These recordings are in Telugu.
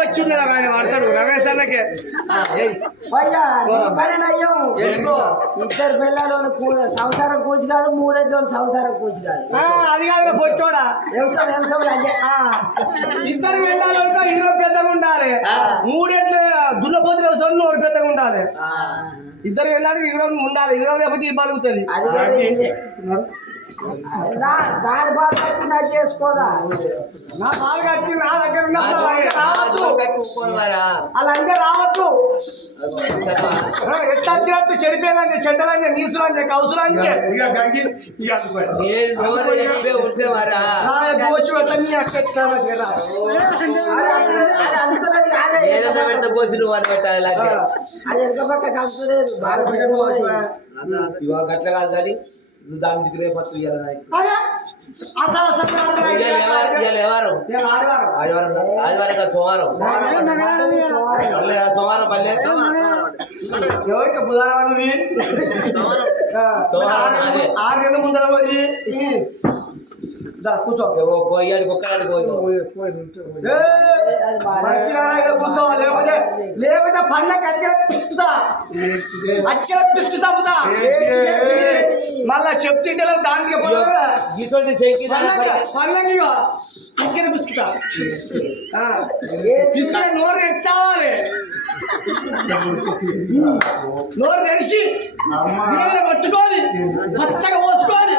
వచ్చింది ఆయన వాడతాడు రమేష్ అన్నకే ఇద్దరు పిల్లలు సంసారం కూర్చి కాదు మూడేళ్ళు సంసారం కూర్చి కాదు అది కాదు పొచ్చోడా ఇద్దరు వెళ్ళాలి ఇరవై పెద్దగా ఉండాలి మూడేళ్ళు దున్నపోతులు వ్యవసాయం ఒకటి పెద్దగా ఉండాలి ఇద్దరు వెళ్ళడానికి ఇరవై ఉండాలి ఇరవై లేకపోతే బలుగుతుంది దాని బాధ చేసుకోదా నా బాగా కట్టి నా దగ్గర ఉన్నప్పుడు అలా అంటే రావద్దు ఎట్లా వచ్చినట్టు చెడిపోయిందంటే చెడ్డలంటే నీసులంటే కౌసులంటే గట్ల కాదు కానీ నువ్వు దాని దిగురే పత్తు ఆదివారం సోమవారం సోమవారం పల్లె బుధవారం 6 నెలల ముందర పోయి కూర్చో లేకపోతే పండగ పిస్తుతా పిస్తుతా మళ్ళా చెప్తే దానికి పండగ పిసుకుతా పిసుకునే నోరు తెచ్చావాలి నోరు తెరిచి పట్టుకొని పచ్చగా పోసుకొని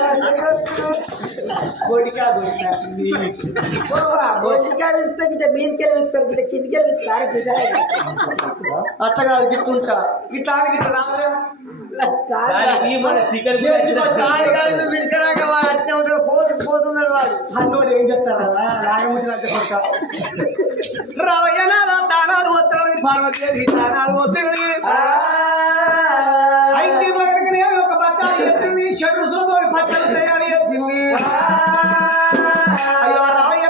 అట్టగా గిట్టుంటా ఇట్లా పోతున్నాడు వాడు అన్నోడు ఏం చెప్తారా రావయ్యనా దానాలు వస్తామని పార్వతీ దానాలు వస్తాయి అయితే ఒక బట్టాలు ఎత్తింది చెడు చూడు పచ్చలు తయారు చేసింది అయ్యో రావయ్య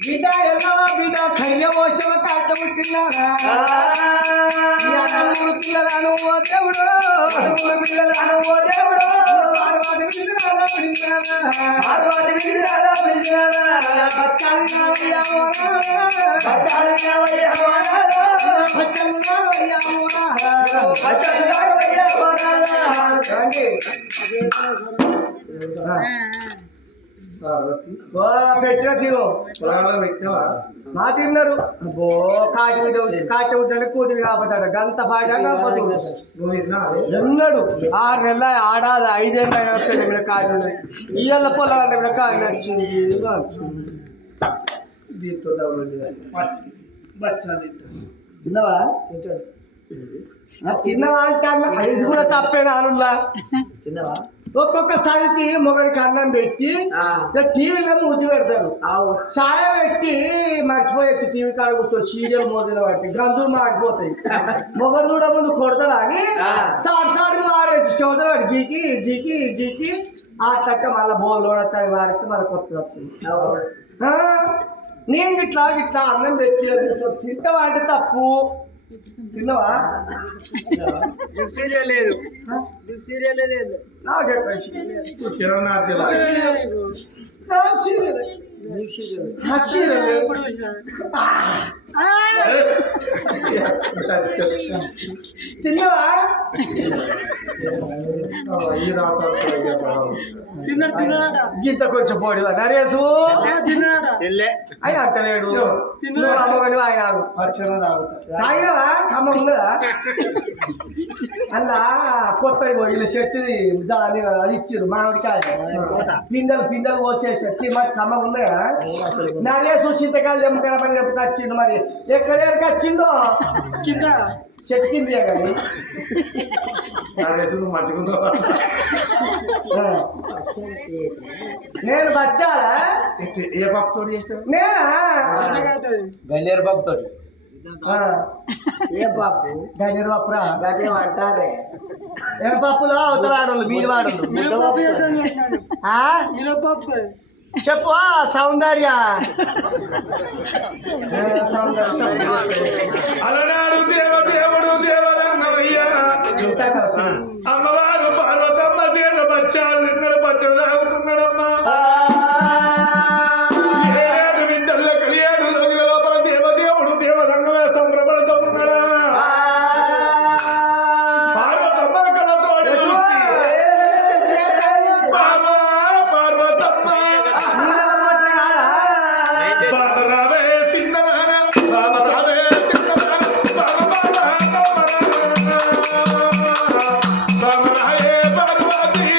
బిడ్డ ఎల్లవా బిడ్డ ఖైర్య మోసమ కాట పిల్లలను ఓ దేవుడు పిల్లలను ఓ దేవుడు పెట్టిన తిను పెట్టినవా మా తిన్నారు అబ్బో కాటి మీద కాటి ఉంటే కూటి మీద ఆపతాడు గంత పాటగా ఎన్నాడు 6 నెలల ఆడాలి 5 ఏళ్ళు అయినా వస్తాడు ఇక్కడ కాటి ఇయ్యాల పొలం ఇక్కడ కాటి నచ్చింది దీంతో తిన్నావా తిన్నవా అంటే ఇది కూడా తప్పేనా అనులా తిన్నవా ఒక్కొక్కసారికి మొగడికి అన్నం పెట్టి టీవీలో ముద్దు పెడతారు సాయం పెట్టి మర్చిపోయచ్చు టీవీ కాడ కూర్చో సీరియల్ మోదీలో పట్టి గంతులు మాడిపోతాయి మొగడు కూడా ముందు కొడతాడు అని సాటి మారేసి చదువు గీకి గీకి గీకి ఆ తక్క మళ్ళీ బోల్లో వారిస్తే మళ్ళీ కొత్త వస్తుంది నేను గిట్లా గిట్లా అన్నం పెట్టి తింటావా అంటే తప్పు తిన్నావా సీరియల్ లేదు సీరియల్ లేదు తిన్నావా గీత కొంచెం పోడివా నరేసు ఆయన అంటలేడు ఆయన తాగినవా ఖమ్మం ఉన్నదా అలా కొత్త వీళ్ళ చెట్టుది దాని అది ఇచ్చారు మామిడికాయ పిందెలు పోసేసారు మరి ఖమ్మం ఉన్నాయా నరేసు చింతకాయలు ఎమ్మకాయ పని ఎప్పుడు వచ్చిండు మరి ఎక్కడ వచ్చిండో కింద చెట్టు కింద కానీ నేను బచ్చాలా ఏ పప్పుతో నేనా గన్నేరు పప్పుతో ఏ పప్పు గజరు పప్పురా గట్లే అంటారే ఏ పప్పులో అవతల ఆడోళ్ళు మీరు వాడోళ్ళు చెప్పు సౌందర్య అలనాడు దేవుడు దేవరంగమయ్య అమ్మవారు పార్వతమ్మ చేత బచ్చాలు తిన్నాడు బచ్చలు తాగుతున్నాడమ్మా ఏడు బిడ్డల్లో కలియాడు లోగిల లోపల దేవదేవుడు దేవరంగమే సంబరపడుతూ ఉన్నాడా పార్వతమ్మ కళతోడి పార్వతమ్మ బాబరావే చిన్నదాన బాబరావే బాబరాయే పార్వతి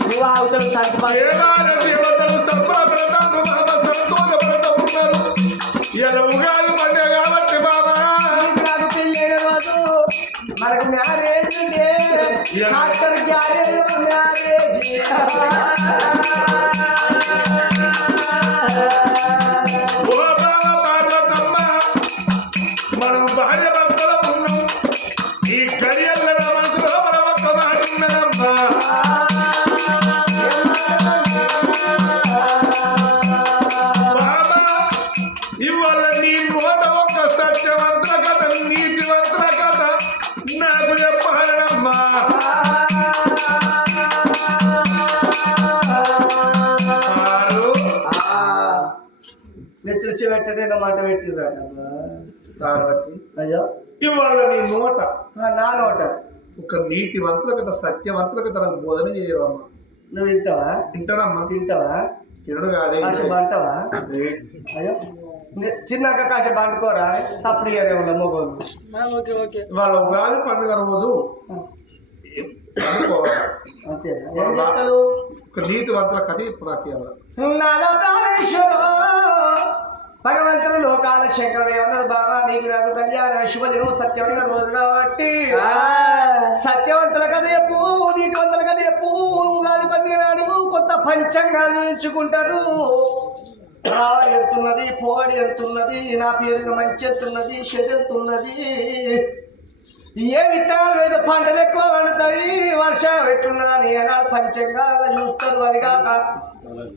నువ్వు అవుతాడు సర్దుబాటు దేవతలు సంపదలు బాబా సంతోషపడుతూ ఉన్నారు ఇలా ఉగాది పండుగ కాబట్టి బాబా నాకు పెళ్ళైన రోజు మనకు మ్యారేజ్ డాక్టర్ మ్యారేజ్ ఓ బాబా పార్వతమ్మ మనం భార్య భర్తలు ఉన్నాం ఈ గడియల్ల మనసులో మన ఒక్క మాట ఉన్నదమ్మా బాబా ఇవాళ నీ నోట ఒక సత్యవంతుల కథ నీతివంతుల కథ నాకు చెప్పాలనమ్మా తెలిసి వెంటనే మాట పెట్టిందా పార్వతి అయ్యో ఇవాళ నీ నోట నా నోట ఒక నీతివంతుల కథ సత్యవంతుల కథ నాకు బోధన చేయవమ్మా నువ్వు వింటావా తింటానమ్మా తింటావా తినడు కాదే కాసేపు అంటావా అయ్యో చిన్నాక కాసేపు అంటుకోరా తప్పుడు ఏరేవాళ్ళ మొగోళ్ళు ఇవాళ ఉగాది పండుగ రోజు అనుకోవాలి అంతేనా ఏం చెప్తారు ఒక నీతివంతుల కథ ఇప్పుడు నాకు ఇవ్వాలి నాలో ప్రాణేశ్వరు భగవంతుడు లోకాల శంకరుడు బాబా నీకు నాకు కళ్యాణ శుభదినం సత్యమైన రోజు కాబట్టి సత్యవంతుల కథ చెప్పు నీతివంతుల కథ చెప్పు ఉగాది పండుగ నాడు కొత్త పంచంగాలు ఎంచుకుంటారు రావడి ఎంతున్నది పోవడి ఎంతున్నది నా పేరు మంచి ఎంతున్నది చెడు ఎంతున్నది ఏ విత్తనాలు మీద పంటలు ఎక్కువ పండుతాయి వర్షం ఎట్టున్నదని ఏనాడు పంచంగా చూస్తారు అది కాక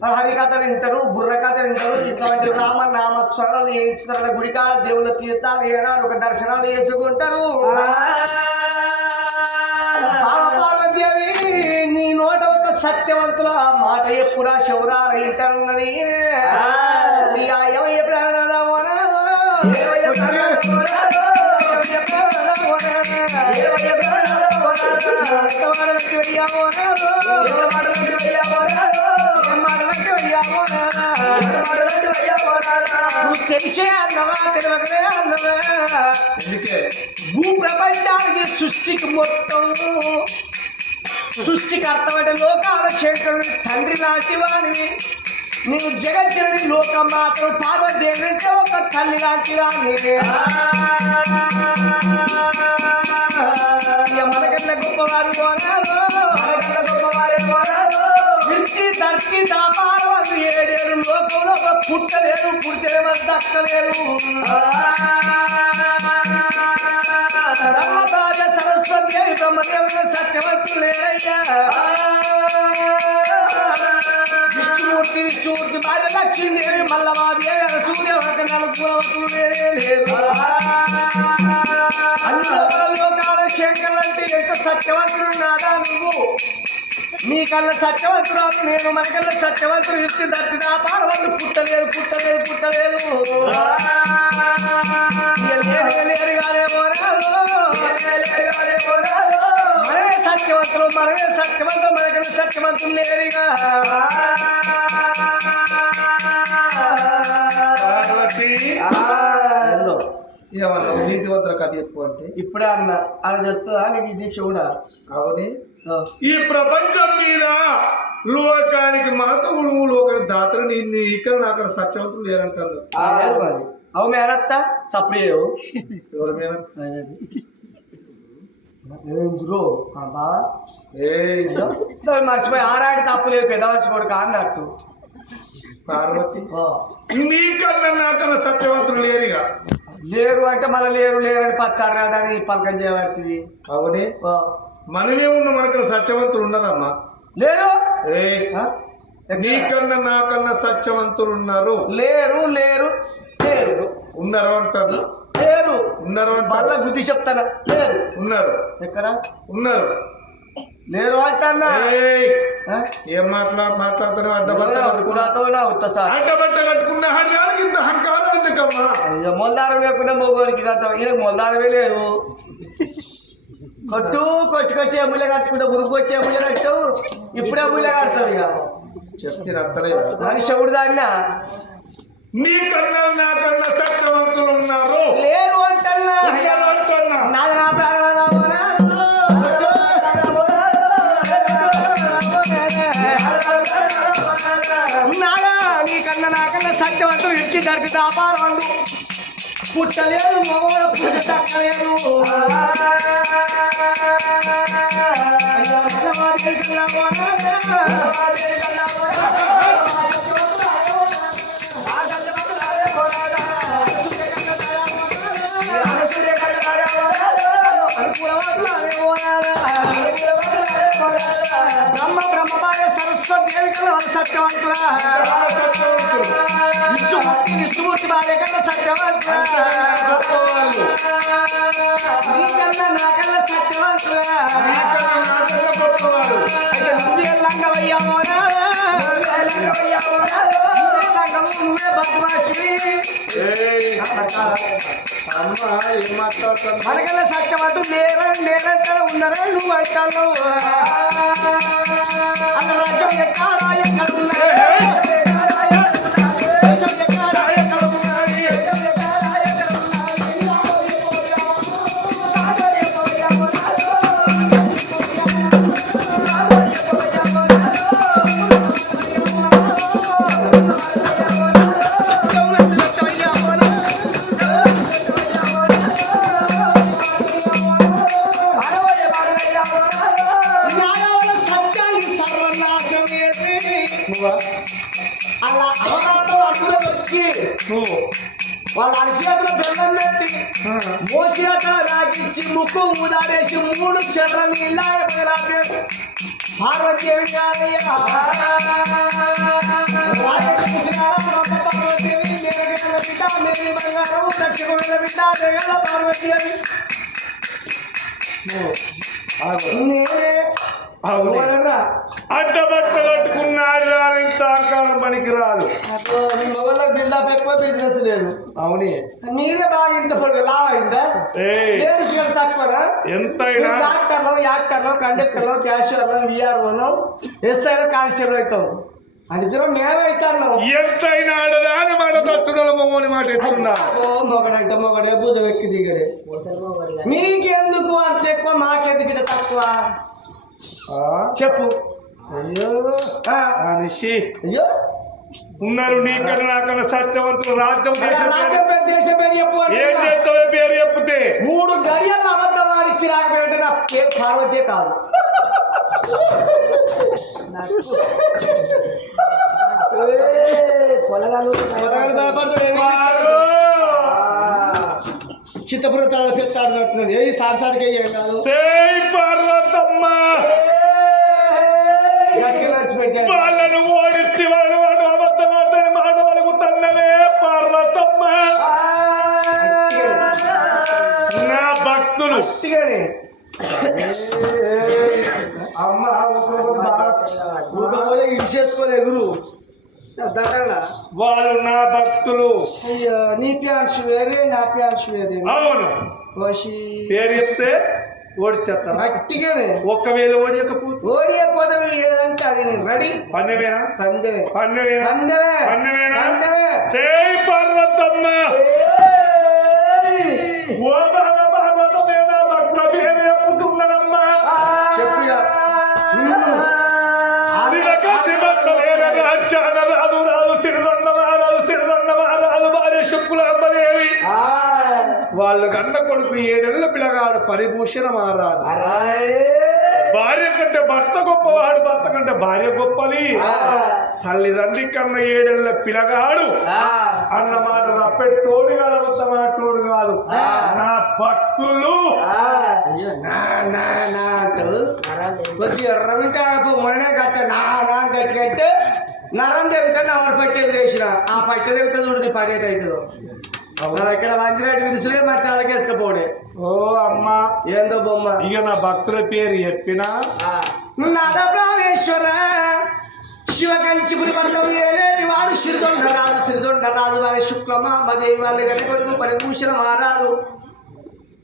హరికథలు వింటారు బుర్ర కథలు వింటారు ఇట్లాంటి రామ నామస్మరణలు చేయించుతారు గుడికాల దేవుళ్ళ తీర్థాలు ఏనాడు ఒక దర్శనాలు చేసుకుంటారు పార్వతీదేవి నీ నోట ఒక సత్యవంతుల మాట ఎప్పుడా శౌరార ఇంటన్నది ఏమయ్య తెలిసే అన్నవా తెలియకనే అన్నవా భూ ప్రపంచానికి సృష్టికి మొత్తం సృష్టికి అర్థమైన లోకాల శంకరుడు తండ్రి లాంటి వాడిని నీవు జగజ్జనుడి లోకం మాత్రం పార్వదేవి అంటే ఒక తల్లి లాంటి వాడిని మనకన్నా గొప్పవారు దర్శి దాపాడు వాళ్ళు ఏడేడు లోకంలో పుట్టలేరు పుడితేనే దక్కలేరు బ్రహ్మభార్య సరస్వతి బ్రహ్మదేవుడు సత్యవంతులు లేరయ్యా విష్ణుమూర్తి విష్ణుమూర్తి భార్య లక్ష్మీదేవి మల్లమాదేవి సూర్యవర్గ నలుగురు లేరు అందులో లోకాల శంకరులు అంటే ఎంత సత్యవంతుడు నాదా నువ్వు నీకన్నా సత్యవంతురాలు నేను మనకన్నా సత్యవంతుడు ఇచ్చి దర్శన పార్వతులు పుట్టలేదు పుట్టలేదు పుట్టలేదు మనమే సత్యవంతులు మనకన్నా సత్యవంతులు లేరుగా ఏమన్నా నీతివంతుల కథ ఎక్కువ అంటే ఇప్పుడే అన్న అది చెప్తుందా నీకు ఇది చూడా అవని ఈ ప్రపంచం మీద లోకానికి మాతవుడు లోకానికి దాతలు నిన్ను ఇక్కడ అక్కడ సత్యవంతులు లేరంటారు మరి అవు మేనత్త సప్లై ఎవరి మీద బావా మర్చిపోయి ఆరాడి తప్పు లేదు పెద్దవర్షి కొడుకు అన్నట్టు పార్వతి నీకన్నా నాకన్నా సత్యవంతులు లేరుగా లేరు అంటే మళ్ళీ లేరు లేరు అని పచ్చారు కదా అని పలకం చేయబడుతుంది అవని మనమే ఉన్న మనకన్నా సత్యవంతులు ఉన్నారమ్మా లేరు నీకన్నా నాకన్నా సత్యవంతులు ఉన్నారు లేరు లేరు లేరు ఉన్నారు అంటారు లేరు ఉన్నారు మళ్ళా గుద్ది చెప్తారా లేరు ఉన్నారు ఎక్కడ ఉన్నారు లేరు అంటన్నా ఏం మాట్లాడుతున్నా అడ్డబట్ట కట్టుకున్న హన్యానికి ఇంత అహంకారం ఎందుకమ్మా మొలదారం లేకుండా మొగోనికి కడతాం ఈయన మొలదారమే లేదు కొట్టి ఎమ్ములే కట్టుకుంటా గురుకు వచ్చి ఎమ్ములే కట్టు ఇప్పుడే ఎమ్ములే కడతావు ఇక చెప్తే అర్థలేదు దాని శవుడు దాన్నా నీకన్నా నాకన్నా సత్యవంతులు ఉన్నారు లేరు అంటన్నా నా ప్రాణం ఉన్నాడా నీకన్నా నాకన్నా సత్యవంతులు ఇంటి దరికి దాపాలు పుట్టలేదు మగవాడు పుట్టి తక్కలేదు బ్రహ్మబాయ సరస్వతి సత్యవంతులా విష్ణుమూర్తి భార్య కన్నా సత్యవంతులా నీకన్నా నాకన్నా సత్యవంతులా అయితే నువ్వే లంగవయ్యామో నువ్వే బద్మాషి మనకన్నా సత్యవంతులు లేరంటే ఉన్నారా నువ్వు అంటాను అన్న రాజ్యం ఎక్కడా ఎక్కడ ఉన్నా వాళ్ళ అరిచేతుల బెల్లం పెట్టి మోసేత రాగించి ముక్కు ఊదారేసి 3 చెర్రలు నీళ్ళ పార్వతీదేవి పార్వతీదేవి బంగారం దక్షిణ బిడ్డ పార్వతీదేవి అడ్డబట్ట కట్టుకున్నాడు ఇంత అహంకారం పనికి రాదు బిల్డప్ ఎక్కువ బిజినెస్ లేదు అవునే మీరే బాగా ఇంత పొడుగు లావ్ అయిందా తక్కువ ఎంతైనా యాక్టర్లో కండక్టర్లో క్యాషియర్లో విఆర్ఓలో ఎస్ఐలో కానిస్టేబుల్ అవుతాం అది మేమే అవుతాను ఎంతైనా ఆడదాని మాట తచ్చుడల మొమ్మని మాట ఎత్తున్నా మొగడంటే మొగడే భుజం ఎక్కి దిగడే మీకెందుకు అంత ఎక్కువ మాకెందుకు ఇది తక్కువ చెప్పు అయ్యో అనిషి అయ్యో ఉన్నారు నీకన్నా నాకన్నా సత్యవంతులు రాజ్యం దేశం పేరు చెప్పు ఏం చేస్తావే పేరు చెప్తే 3 గడియలు అబద్ధం ఆడిచ్చి రాకపోయింటే నా పేరు పార్వతే కాదు చిత్తపురతాడు పెడతాడు ఏ సాడిసాడికి ఏం కాదు వాళ్ళను ఓడించి వాళ్ళు వాడు అబద్ధం ఆడతాడు మాట వాళ్ళకు తన్నవే పార్వతమ్మ నా భక్తులు అమ్మ ఒక్కొక్కటి బాగా ఊకపోతే ఇడిచేసుకోలే ఎగురు దగ్గరగా వాళ్ళు నా భక్తులు. అయ్యో నీ ప్యాన్స్ వేరే నా ప్యాన్స్ వేరే అవును, వసి పేరు చెప్తే ఓడిచేస్తాను. గట్టిగానే ఒక్కవేళ ఓడియకపోతే ఓడియపోతే ఏదంటే అది నేను రెడీ పన్నెవేనా పందెమే పన్నెవేనా పందెమే పన్నెవేనా పందెమే జై పార్వతమ్మ. ఓ బాల పార్వతమేనా భక్త పేరు చెప్పుతున్నానమ్మా. చెప్పుగా తిరగతి భక్తమేనా రాజ్యాన రాదు రాదు తిరుదొండమారాదు భార్య శుక్లాంబదేవి. వాళ్ళు కన్న కొడుకు 7 ఏళ్ల పిల్లగాడు పరిభూషణ మారాడు. భార్య కంటే భర్త గొప్పవాడు, భర్త కంటే భార్య గొప్పది. తల్లిదండ్రి కన్నా 7 ఏళ్ల పిల్లగాడు అన్నమాట తప్పెట్టోడు కాదు, అబద్ధమాటోడు కాదు. నా భక్తులు కొద్దిగా ఎర్రవింటే మొన్నే కట్ట నా గట్టి కట్టే నరం దేవితే నవరు పట్టేది వేసిన ఆ పట్టె దేవితే చూడదు పని అవుతుందో ఇక్కడ మంచిరెడ్డి విదుసులే మా చాలకేసుకపోడే. ఓ అమ్మా ఏందో బొమ్మ ఇక నా భక్తుల పేరు చెప్పినా నాద ప్రాణేశ్వర శివకంచిపురి వర్గం ఏలేని వాడు సిరిదొండరాజు వారి శుక్లమాంబదేవి వాళ్ళ గట్టి కొడుకు పరిభూషణ మారాలు.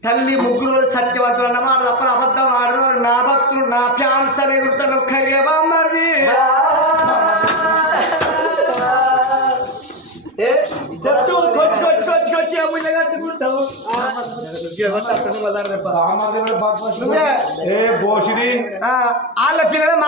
తల్లి ముగ్గురు సత్యవంతులు అన్నమాట తప్ప అబద్ధం ఆడరు. నా భక్తులు నా ఫ్యాన్స్ అని ఎగురుతారు కరిగేబామ్మది. ఏ భోషిని వాళ్ళ పిల్లలు